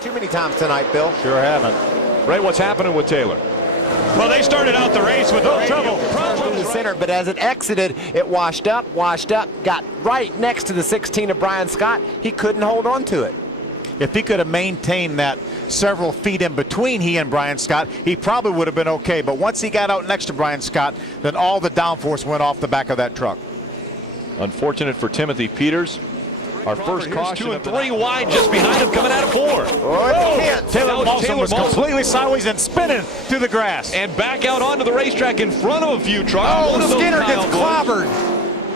Too many times tonight, Bill. Sure haven't. Ray, what's happening with Taylor? Well, they started out the race with no trouble. In the center, but as it exited, it washed up, got right next to the 16 of Brian Scott. He couldn't hold on to it. If he could have maintained that several feet in between he and Brian Scott, he probably would have been okay. But once he got out next to Brian Scott, then all the downforce went off the back of that truck. Unfortunate for Timothy Peters. Our first caution. 2 and 3 wide just behind him, coming out of 4. Taylor Molson was completely sideways and spinning through the grass. And back out onto the racetrack in front of a few trucks. Oh, Skinner gets clobbered.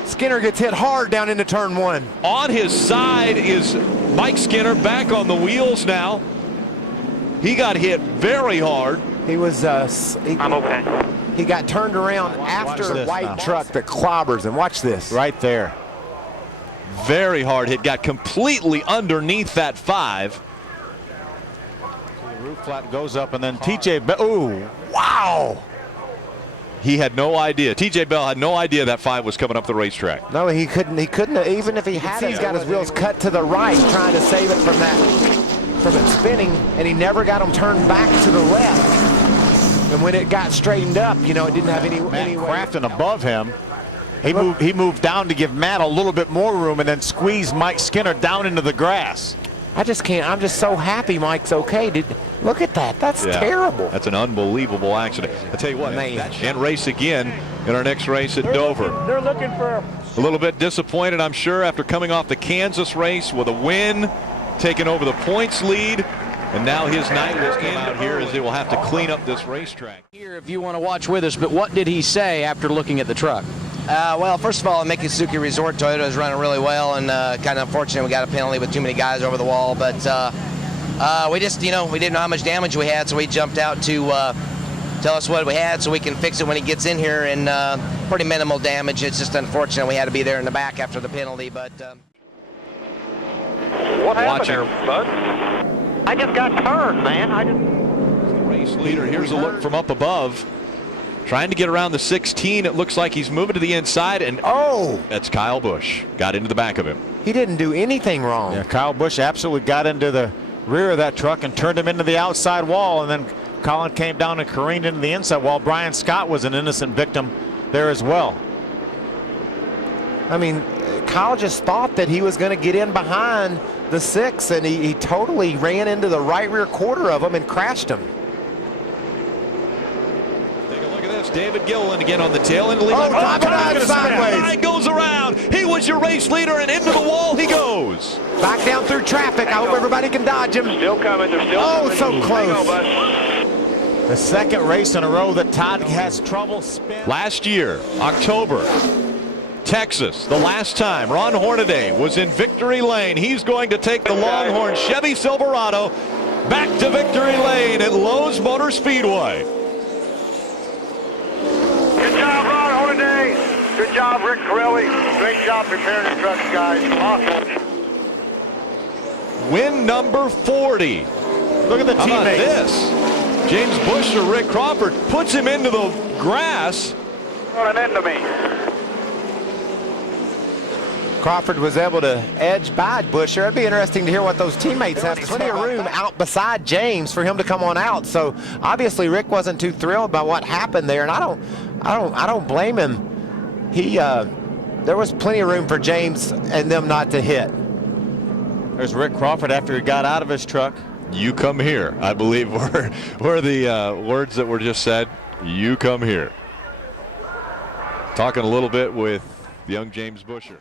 Skinner gets hit hard down into turn 1. On his side is Mike Skinner, back on the wheels now. He got hit very hard. He was, I'm okay. He got turned around after the white truck that clobbers him. Watch this. Right there. Very hard hit, got completely underneath that 5. The roof flap goes up, and then TJ Bell. Ooh, wow! He had no idea. TJ Bell had no idea that 5 was coming up the racetrack. No, he couldn't. He couldn't. Even if he had it, he's got his wheels cut to the right, trying to save it from it spinning, and he never got them turned back to the left. And when it got straightened up, you know, it didn't have any way. Crafton above him. He moved down to give Matt a little bit more room and then squeezed Mike Skinner down into the grass. I just can't. I'm just so happy Mike's okay. Look at that. That's terrible. That's an unbelievable accident. I tell you what, and race again in our next race at Dover. They're looking for a little bit disappointed, I'm sure, after coming off the Kansas race with a win, taking over the points lead. And now his night will come out here as they will have to clean up this racetrack. Here, if you want to watch with us, but what did he say after looking at the truck? Well, first of all, Mickey Suzuki Resort Toyota is running really well, and kind of unfortunate we got a penalty with too many guys over the wall. But we just, we didn't know how much damage we had, so we jumped out to tell us what we had so we can fix it when he gets in here. And pretty minimal damage. It's just unfortunate we had to be there in the back after the penalty. But what happened there, bud? I just got turned, man. Race leader. Here's a look from up above. Trying to get around the 16. It looks like he's moving to the inside, and that's Kyle Busch. Got into the back of him. He didn't do anything wrong. Yeah, Kyle Busch absolutely got into the rear of that truck and turned him into the outside wall, and then Colin came down and careened into the inside wall. Brian Scott was an innocent victim there as well. I mean, Kyle just thought that he was going to get in behind the 6, and he totally ran into the right rear quarter of him and crashed him. David Gilliland again on the tail end. Sideways. Goes around. He was your race leader, and into the wall he goes. Back down through traffic. I hope everybody can dodge him. Still coming. They're still coming. So close. The second race in a row that Todd has trouble spinning. Last year, October, Texas, the last time Ron Hornaday was in victory lane. He's going to take the Longhorn Chevy Silverado back to victory lane at Lowe's Motor Speedway. Good job, Rick Corelli. Great job preparing the trucks, guys. Awesome. Win number 40. Look at the How teammates. about this? James Bush or Rick Crawford puts him into the grass. What an end to me. Crawford was able to edge by Busher. It'd be interesting to hear what those teammates have. Plenty of room out beside James for him to come on out. So obviously Rick wasn't too thrilled by what happened there, and I don't blame him. There was plenty of room for James and them not to hit. There's Rick Crawford after he got out of his truck. You come here, I believe were the words that were just said. You come here. Talking a little bit with young James Busher.